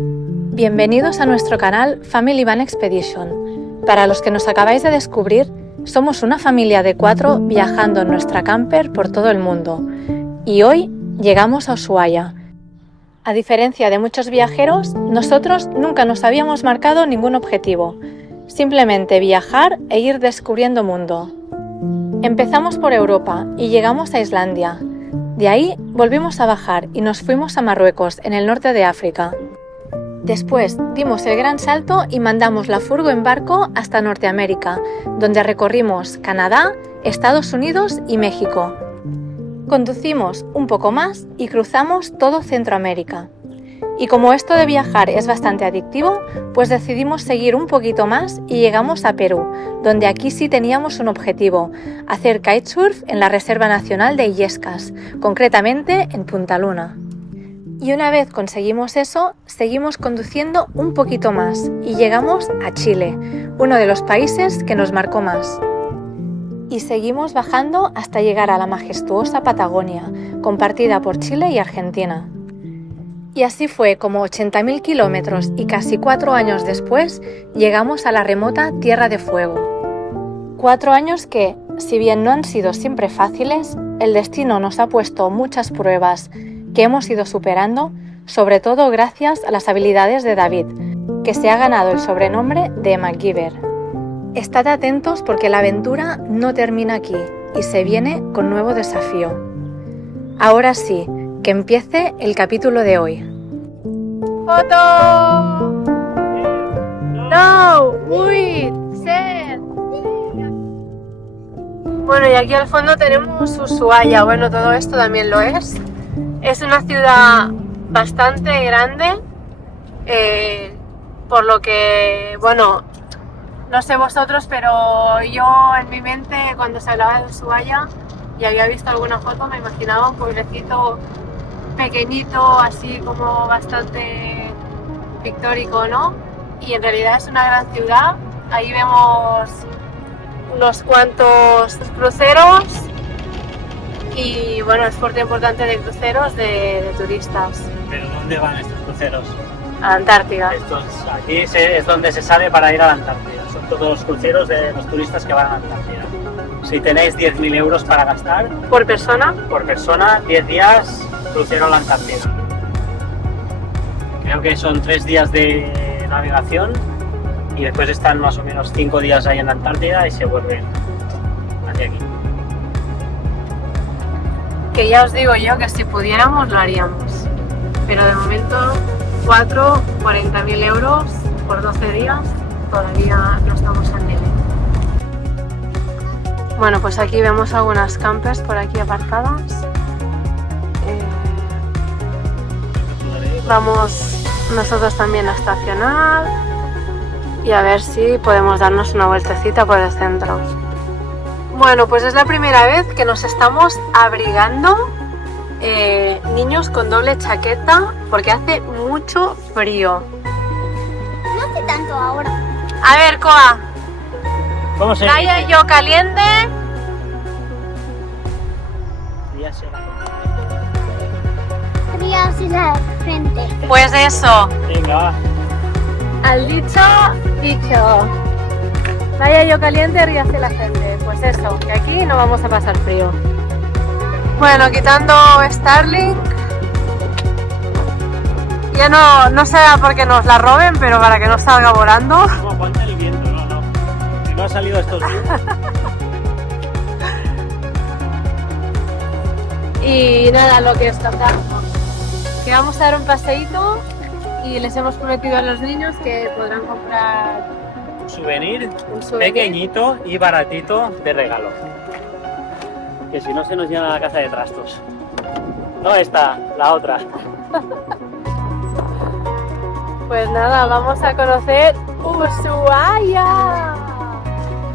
Bienvenidos a nuestro canal Family Van Expedition. Para los que nos acabáis de descubrir, somos una familia de 4 viajando en nuestra camper por todo el mundo. Y hoy llegamos a Ushuaia. A diferencia de muchos viajeros, nosotros nunca nos habíamos marcado ningún objetivo. Simplemente viajar e ir descubriendo mundo. Empezamos por Europa y llegamos a Islandia. De ahí volvimos a bajar y nos fuimos a Marruecos, en el norte de África. Después dimos el gran salto y mandamos la furgo en barco hasta Norteamérica, donde recorrimos Canadá, Estados Unidos y México. Conducimos un poco más y cruzamos todo Centroamérica. Y como esto de viajar es bastante adictivo, pues decidimos seguir un poquito más y llegamos a Perú, donde aquí sí teníamos un objetivo: hacer kitesurf en la Reserva Nacional de Illescas, concretamente en Punta Luna. Y una vez conseguimos eso, seguimos conduciendo un poquito más y llegamos a Chile, uno de los países que nos marcó más. Y seguimos bajando hasta llegar a la majestuosa Patagonia, compartida por Chile y Argentina. Y así fue como 80.000 kilómetros y casi 4 años después llegamos a la remota Tierra de Fuego. 4 años que, si bien no han sido siempre fáciles, el destino nos ha puesto muchas pruebas que hemos ido superando, sobre todo gracias a las habilidades de David, que se ha ganado el sobrenombre de MacGyver. Estad atentos porque la aventura no termina aquí y se viene con nuevo desafío. Ahora sí, que empiece el capítulo de hoy. ¡Foto! ¡No! ¡Wait! ¡Set! Bueno, y aquí al fondo tenemos Ushuaia. Bueno, todo esto también lo es. Es una ciudad bastante grande, por lo que, bueno, no sé vosotros, pero yo en mi mente, cuando se hablaba de Ushuaia y había visto alguna foto, me imaginaba un pueblecito pequeñito, así como bastante pictórico, ¿no? Y en realidad es una gran ciudad. Ahí vemos unos cuantos cruceros y, bueno, es parte importante de cruceros de turistas. ¿Pero dónde van estos cruceros? A la Antártida. Aquí es donde se sale para ir a la Antártida. Son todos los cruceros de los turistas que van a la Antártida. Si tenéis 10.000 euros para gastar... ¿Por persona? Por persona, 10 días, crucero a la Antártida. Creo que son 3 días de navegación y después están más o menos 5 días ahí en la Antártida y se vuelven hacia aquí. Que ya os digo yo que si pudiéramos lo haríamos. Pero de momento 40.000 euros por 12 días todavía no estamos en nivel. Bueno, pues aquí vemos algunas campers por aquí aparcadas. Vamos nosotros también a estacionar y a ver si podemos darnos una vueltecita por el centro. Bueno, pues es la primera vez que nos estamos abrigando, niños con doble chaqueta, porque hace mucho frío. No hace tanto ahora. A ver, Coa, ¿Cómo se ¿calla yo caliente? Frías y la frente. Pues eso, Venga, va. al dicho. Vaya yo caliente, ríase la gente. Pues eso, que aquí no vamos a pasar frío. Bueno, quitando Starlink. Ya no será porque nos la roben, pero para que no salga volando. No aguanta el viento, no. Que no ha salido estos días. Y nada, lo que es tocar. Que vamos a dar un paseíto y les hemos prometido a los niños que podrán comprar Un souvenir un souvenir. pequeñito y baratito de regalo. Que si no se nos llena la casa de trastos. No esta, la otra. Pues nada, vamos a conocer Ushuaia.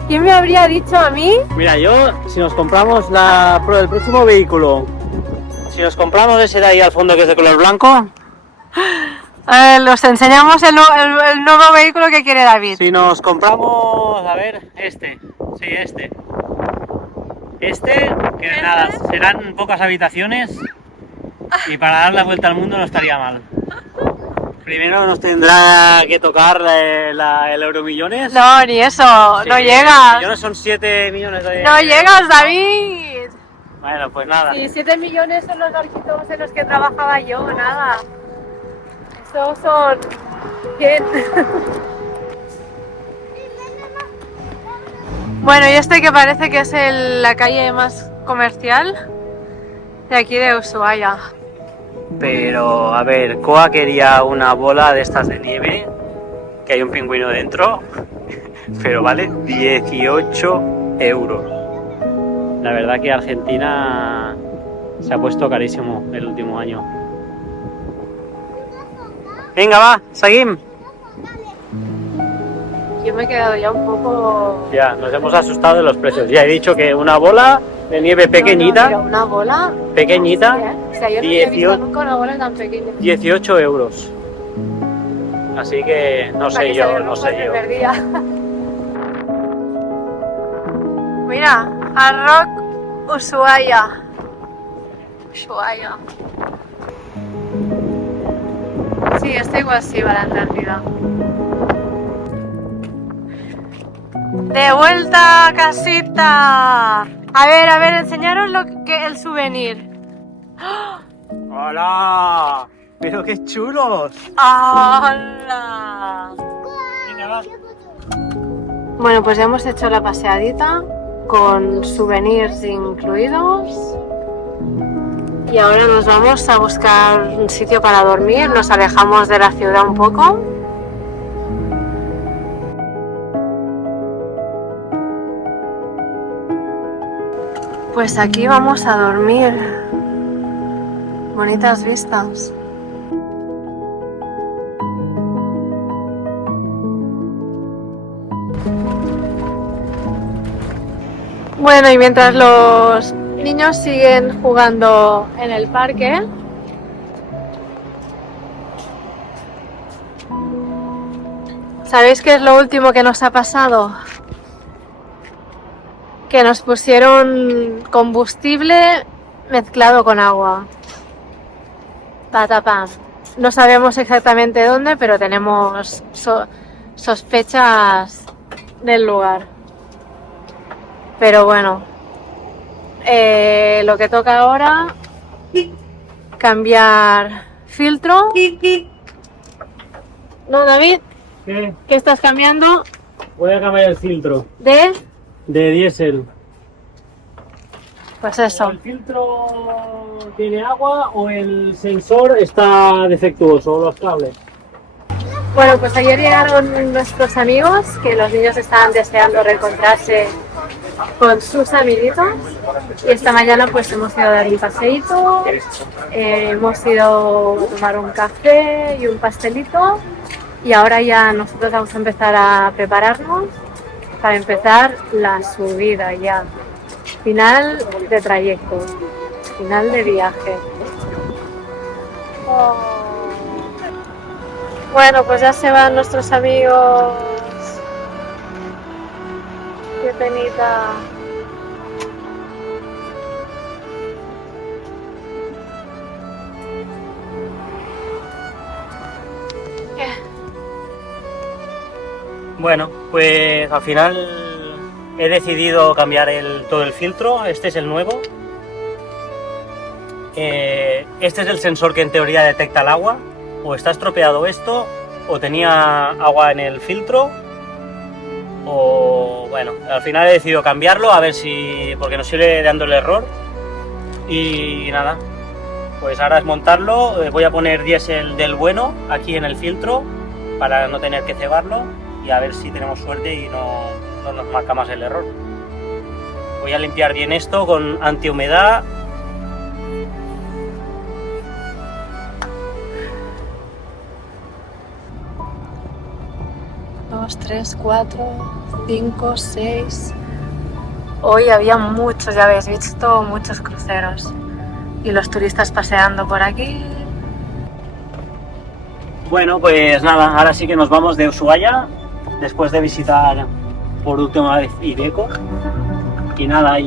¿Quién me habría dicho a mí? Mira, yo, si nos compramos el próximo vehículo, si nos compramos ese de ahí al fondo que es de color blanco, Los enseñamos el nuevo vehículo que quiere David. si nos compramos, a ver, este, que nada, serán pocas habitaciones y para dar la vuelta al mundo no estaría mal. Primero nos tendrá que tocar el Euromillones. No, ni eso, Sí, no llegas. Millones son 7 millones de... No llegas, David. Bueno, pues nada. Sí, 7 millones son los barquitos en los que trabajaba yo, nada. Esos son... ¿Quién? Bueno, y este que parece que es la calle más comercial de aquí de Ushuaia. Pero, a ver, Koa quería una bola de estas de nieve, que hay un pingüino dentro, pero vale 18 euros. La verdad que Argentina se ha puesto carísimo el último año. Venga, va, seguim. Yo me he quedado ya un poco... Ya, nos hemos asustado de los precios. Ya he dicho que una bola de nieve pequeñita, No, una bola... pequeñita, O sea, yo no había visto nunca una bola tan pequeña. 18 euros. Así que no Para sé que yo, salga no el sé yo. primer día. Mira, Hard Rock Ushuaia. Ushuaia. Sí, esto igual sí va a la Antártida. ¡De vuelta a casita! A ver, enseñaros el souvenir. ¡Hola! ¡Pero qué chulos! ¡Hala! Venga, va. Bueno, pues ya hemos hecho la paseadita con souvenirs incluidos y ahora nos vamos a buscar un sitio para dormir, nos alejamos de la ciudad un poco. Pues aquí vamos a dormir. Bonitas vistas. Bueno, y mientras los niños siguen jugando en el parque, ¿sabéis qué es lo último que nos ha pasado? Que nos pusieron combustible mezclado con agua. Patapam. No sabemos exactamente dónde, pero tenemos sospechas del lugar. Pero bueno, lo que toca ahora, cambiar filtro. ¿No, David? ¿Qué? ¿Qué estás cambiando? Voy a cambiar el filtro De... de diésel. Pues eso. ¿El filtro tiene agua o el sensor está defectuoso, o los cables? Bueno, pues ayer llegaron nuestros amigos, que los niños estaban deseando reencontrarse con sus amiguitos. Y esta mañana pues hemos ido a dar un paseíto, hemos ido a tomar un café y un pastelito. Y ahora ya nosotros vamos a empezar a prepararnos para empezar la subida ya. Final de trayecto, final de viaje. Oh. Bueno, pues ya se van nuestros amigos. Qué penita. Bueno, pues al final he decidido cambiar todo el filtro. Este es el nuevo. Este es el sensor que en teoría detecta el agua. O está estropeado esto, o tenía agua en el filtro, o bueno, al final he decidido cambiarlo a ver si, porque nos sigue dando el error. Y nada, pues ahora es montarlo. Voy a poner diésel del bueno aquí en el filtro para no tener que cebarlo y a ver si tenemos suerte y no nos marca más el error. Voy a limpiar bien esto con antihumedad. 2, 3, 4, 5, 6. Hoy había muchos, ya habéis visto, muchos cruceros. Y los turistas paseando por aquí. Bueno, pues nada, ahora sí que nos vamos de Ushuaia, después de visitar por última vez Iveco. Y nada,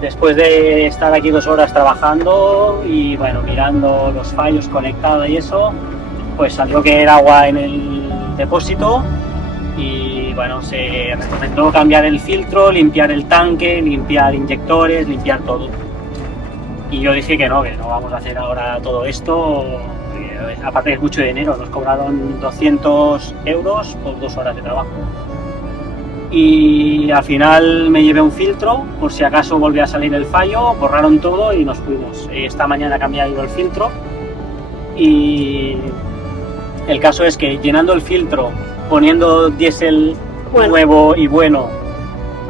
después de estar aquí 2 horas trabajando y bueno, mirando los fallos conectados y eso, pues salió que era agua en el depósito y bueno, se recomendó cambiar el filtro, limpiar el tanque, limpiar inyectores, limpiar todo. Y yo dije que no vamos a hacer ahora todo esto, aparte es mucho dinero, nos cobraron 200 euros por 2 horas de trabajo. Y al final me llevé un filtro, por si acaso volvía a salir el fallo, borraron todo y nos fuimos. Esta mañana he cambiado el filtro y el caso es que llenando el filtro, poniendo diésel nuevo y bueno,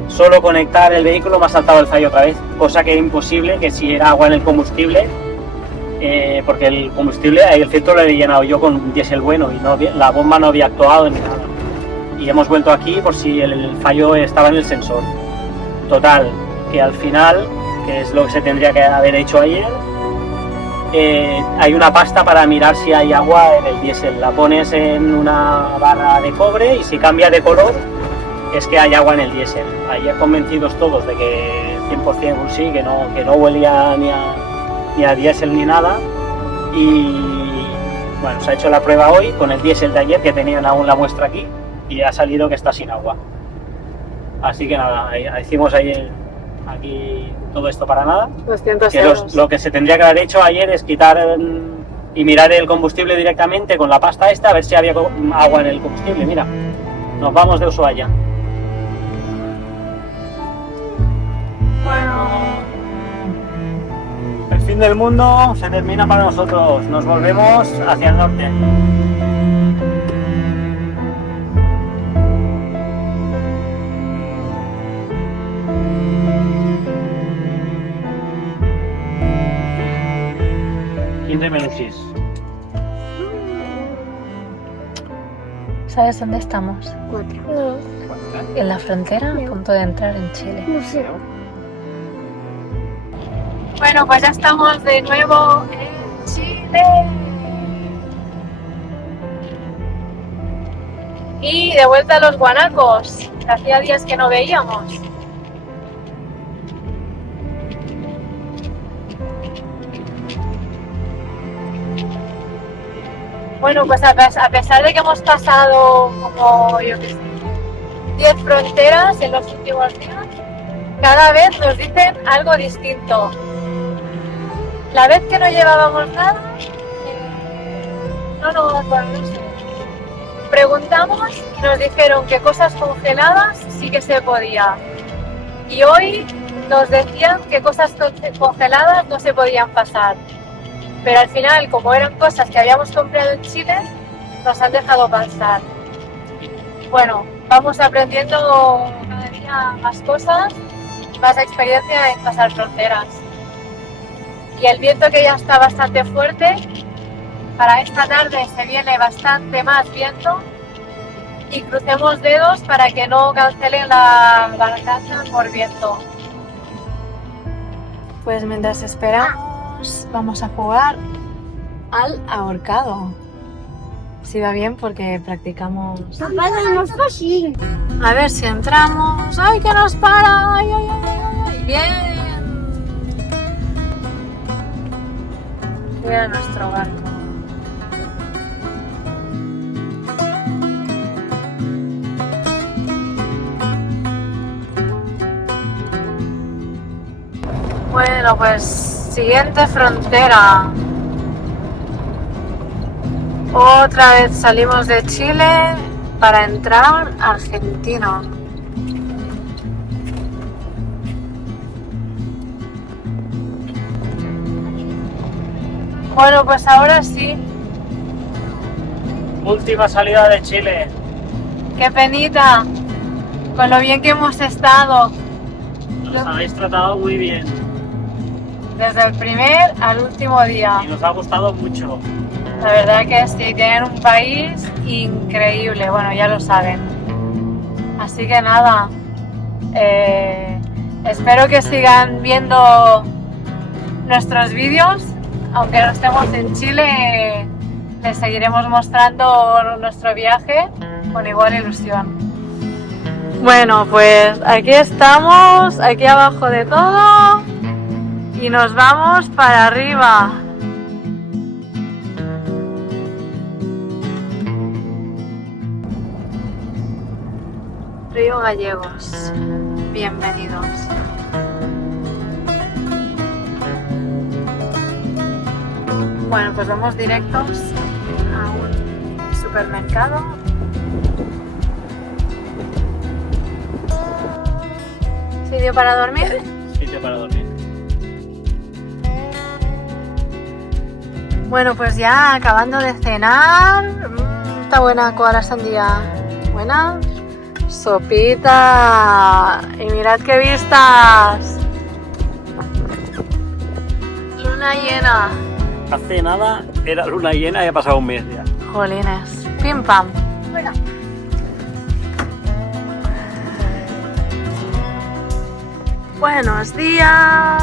solo conectar el vehículo me ha saltado el fallo otra vez, cosa que era imposible, que si era agua en el combustible, porque el combustible, el filtro lo he llenado yo con diésel bueno y no, la bomba no había actuado ni nada. Y hemos vuelto aquí por si el fallo estaba en el sensor. Total, que al final, que es lo que se tendría que haber hecho ayer, hay una pasta para mirar si hay agua en el diésel. La pones en una barra de cobre y si cambia de color es que hay agua en el diésel. Ayer convencidos todos de que 100% sí, que no huelía ni a diésel ni nada. Y bueno, se ha hecho la prueba hoy con el diésel de ayer, que tenían aún la muestra aquí, y ha salido que está sin agua. Así que nada, hicimos ayer aquí todo esto para nada. 200 que euros. Lo que se tendría que haber hecho ayer es quitar y mirar el combustible directamente con la pasta esta, a ver si había agua en el combustible. Mira, nos vamos de Ushuaia. Bueno, el fin del mundo se termina para nosotros, nos volvemos hacia el norte. De Melusis. ¿Sabes dónde estamos? 4. No. En la frontera, a punto de entrar en Chile. No sé. Bueno, pues ya estamos de nuevo en Chile. Y de vuelta a los guanacos, que hacía días que no veíamos. Bueno, pues a pesar de que hemos pasado como, yo qué sé, 10 fronteras en los últimos días, cada vez nos dicen algo distinto. La vez que no llevábamos nada, no sé. Preguntamos y nos dijeron que cosas congeladas sí que se podía. Y hoy nos decían que cosas congeladas no se podían pasar. Pero al final, como eran cosas que habíamos comprado en Chile, nos han dejado pasar. Bueno, vamos aprendiendo cada día más cosas, más experiencia en pasar fronteras. Y el viento, que ya está bastante fuerte, para esta tarde se viene bastante más viento y crucemos dedos para que no cancelen la barcaza por viento. Pues mientras esperamos, vamos a jugar al ahorcado. Si va bien, porque practicamos. Papá, no es fácil. A ver si entramos. ¡Ay, que nos para! ¡Ay, ay, ay, ay! ¡Bien! Mira nuestro barco. Bueno, pues siguiente frontera. Otra vez salimos de Chile para entrar a Argentina. Bueno, pues ahora sí. Última salida de Chile. ¡Qué penita! Con lo bien que hemos estado. Nos habéis tratado muy bien. Desde el primer al último día. Y nos ha gustado mucho. La verdad que sí, tienen un país increíble, bueno, ya lo saben. Así que nada, espero que sigan viendo nuestros vídeos, aunque no estemos en Chile, les seguiremos mostrando nuestro viaje con igual ilusión. Bueno, pues aquí estamos, aquí abajo de todo, y nos vamos para arriba. Río Gallegos. Bienvenidos. Bueno, pues vamos directos a un supermercado. ¿Sitio para dormir? Sitio para dormir. Bueno, pues ya acabando de cenar. Está buena koala sandía. Buena. Sopita. Y mirad qué vistas. Luna llena. Hace nada era luna llena y ha pasado un mes ya. Jolines. Pim pam. Bueno, Buenos días.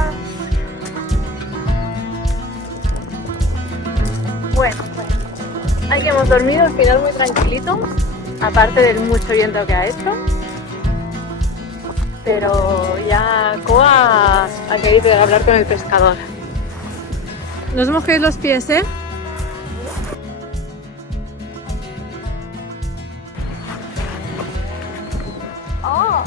Bueno, pues ahí que hemos dormido al final muy tranquilitos, aparte del mucho viento que ha hecho. Pero ya Koa ha querido hablar con el pescador. Nos mojéis los pies, ¿eh? oh,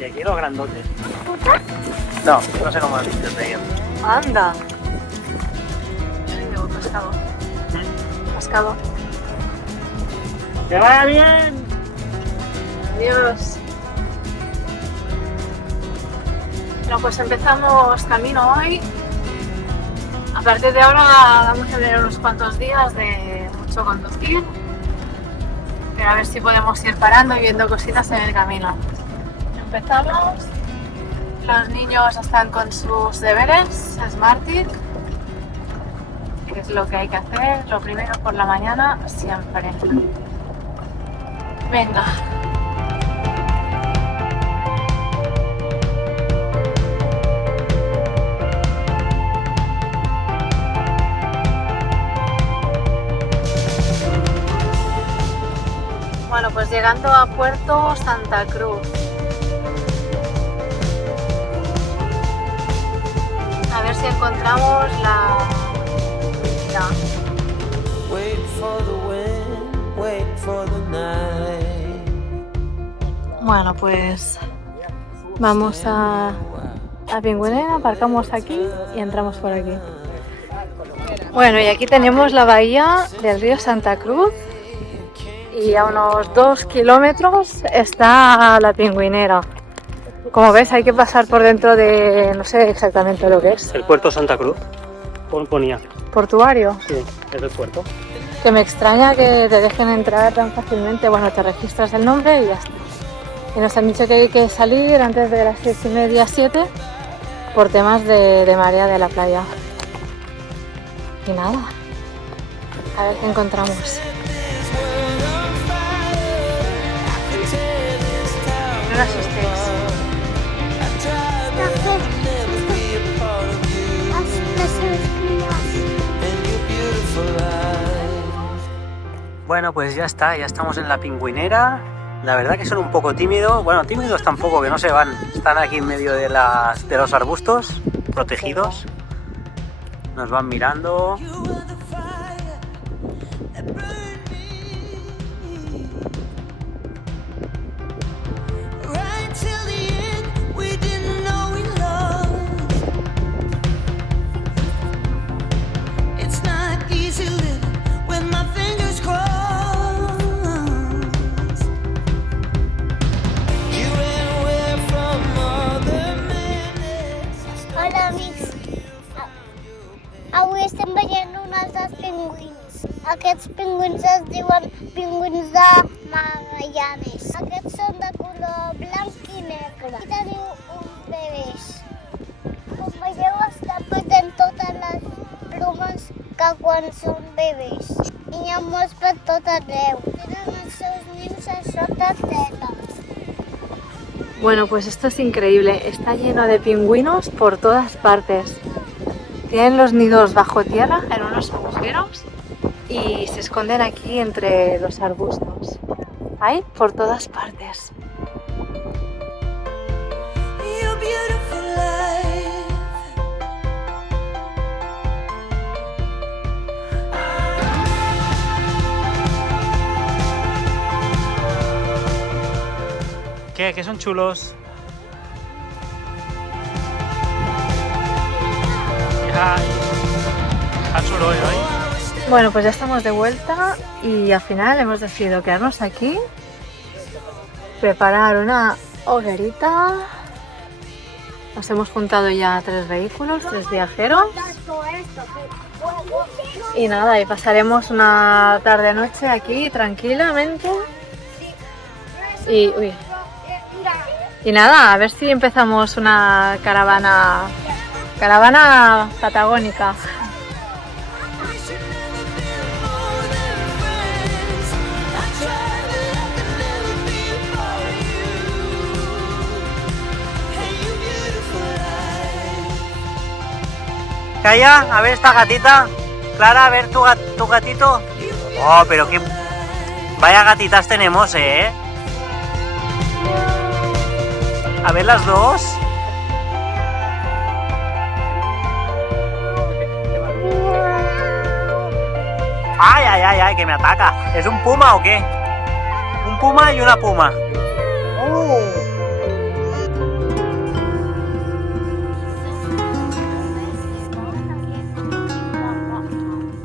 Y aquí los grandotes. No sé cómo han dicho de ellos. Anda. Llevo pescador. Pescador. ¡Que vaya bien! Adiós. Bueno, pues empezamos camino hoy. A partir de ahora vamos a tener unos cuantos días de mucho conducir. Pero a ver si podemos ir parando y viendo cositas en el camino. Empezamos. Los niños están con sus deberes, Smartick, que es lo que hay que hacer, lo primero por la mañana, siempre. Venga. Bueno, pues llegando a Puerto Santa Cruz. A ver si encontramos la... Wait for the wind, wait for the night. Bueno, pues vamos a la Pingüinera, aparcamos aquí y entramos por aquí. Bueno, y aquí tenemos la bahía del río Santa Cruz y a unos 2 kilómetros está la Pingüinera. Como ves, hay que pasar por dentro de... no sé exactamente lo que es. El puerto Santa Cruz. Ponía. ¿Portuario? Sí, es el puerto. Que me extraña que te dejen entrar tan fácilmente. Bueno, te registras el nombre y ya está. Y nos han dicho que hay que salir antes de las 6:30, 7 por temas de marea de la playa. Y nada, a ver qué encontramos. No os asustéis. Bueno, pues ya está, ya estamos en la Pingüinera. La verdad que son un poco tímidos. Bueno, tímidos tampoco, que no se van. Están aquí en medio de los arbustos, protegidos. Nos van mirando. hola amics. Avui estem veient un altre pingüins. Aquests pingüins es diuen pingüins de Magallanes. Aquests són de color blanc i negre. Aquí teniu uns bebès. Com veieu, estan perdent totes les plomes que quan són bebès. I hi ha molts per tot arreu. Tenen els seus nius a sota terra. Bueno, pues esto es increíble. Está lleno de pingüinos por todas partes. Tienen los nidos bajo tierra, en unos agujeros, y se esconden aquí entre los arbustos. Hay por todas partes. ¿Qué? ¿Que son chulos? Está chulo hoy. Bueno, pues ya estamos de vuelta y al final hemos decidido quedarnos aquí, preparar una hoguerita. Nos hemos juntado ya 3 vehículos, 3 viajeros. Y nada, y pasaremos una tarde-noche aquí tranquilamente. Y nada, a ver si empezamos una caravana patagónica. Calla, a ver esta gatita. Clara, a ver tu gatito. Oh, pero qué... Vaya gatitas tenemos, ¿eh? A ver las dos. Ay, que me ataca. ¿Es un puma o qué? Un puma y una puma.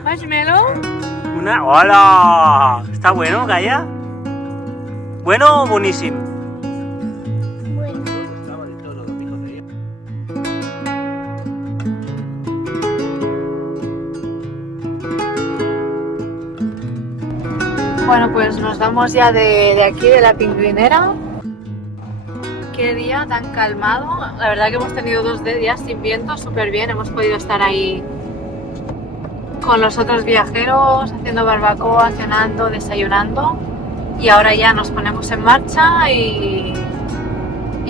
Marshmallow. ¡Hola! ¿Está bueno, Gaia? ¿Bueno o buenísimo? Bueno, pues nos vamos ya de aquí, de la pingüinera. Qué día tan calmado. La verdad que hemos tenido 2 días sin viento, súper bien. Hemos podido estar ahí con los otros viajeros, haciendo barbacoa, cenando, desayunando. Y ahora ya nos ponemos en marcha y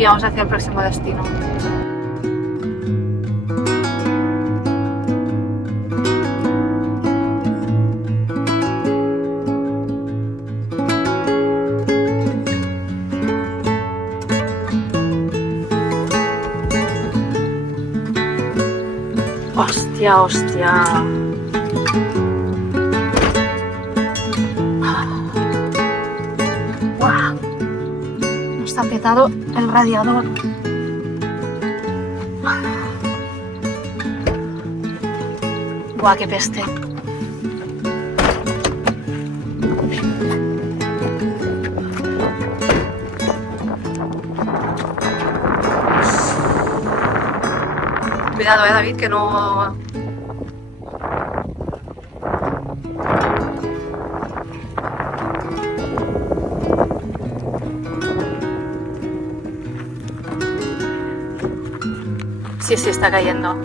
vamos hacia el próximo destino. Hostia. ¡Guau! Nos ha petado el radiador. ¡Guau, qué peste! Cuidado, David, que no... Sí, está cayendo.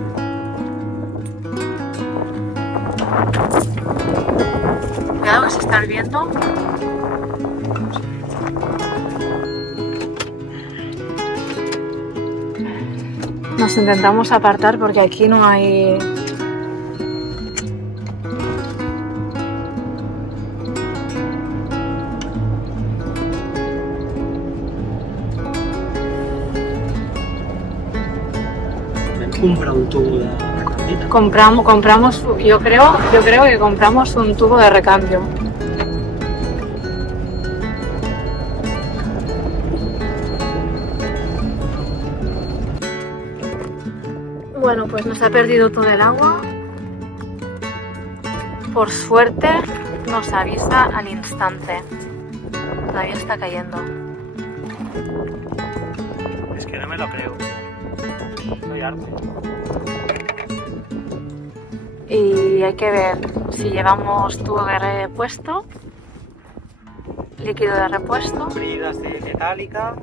Cuidado que se está hirviendo. Nos intentamos apartar porque aquí no hay... Compra un tubo de recambio. Compramos, yo creo que compramos un tubo de recambio. Bueno, pues nos ha perdido todo el agua. Por suerte nos avisa al instante. Todavía está cayendo. Es que no me lo creo. Estoy harto. Y hay que ver si llevamos tubo de repuesto, líquido de repuesto. Bridas de metálicas.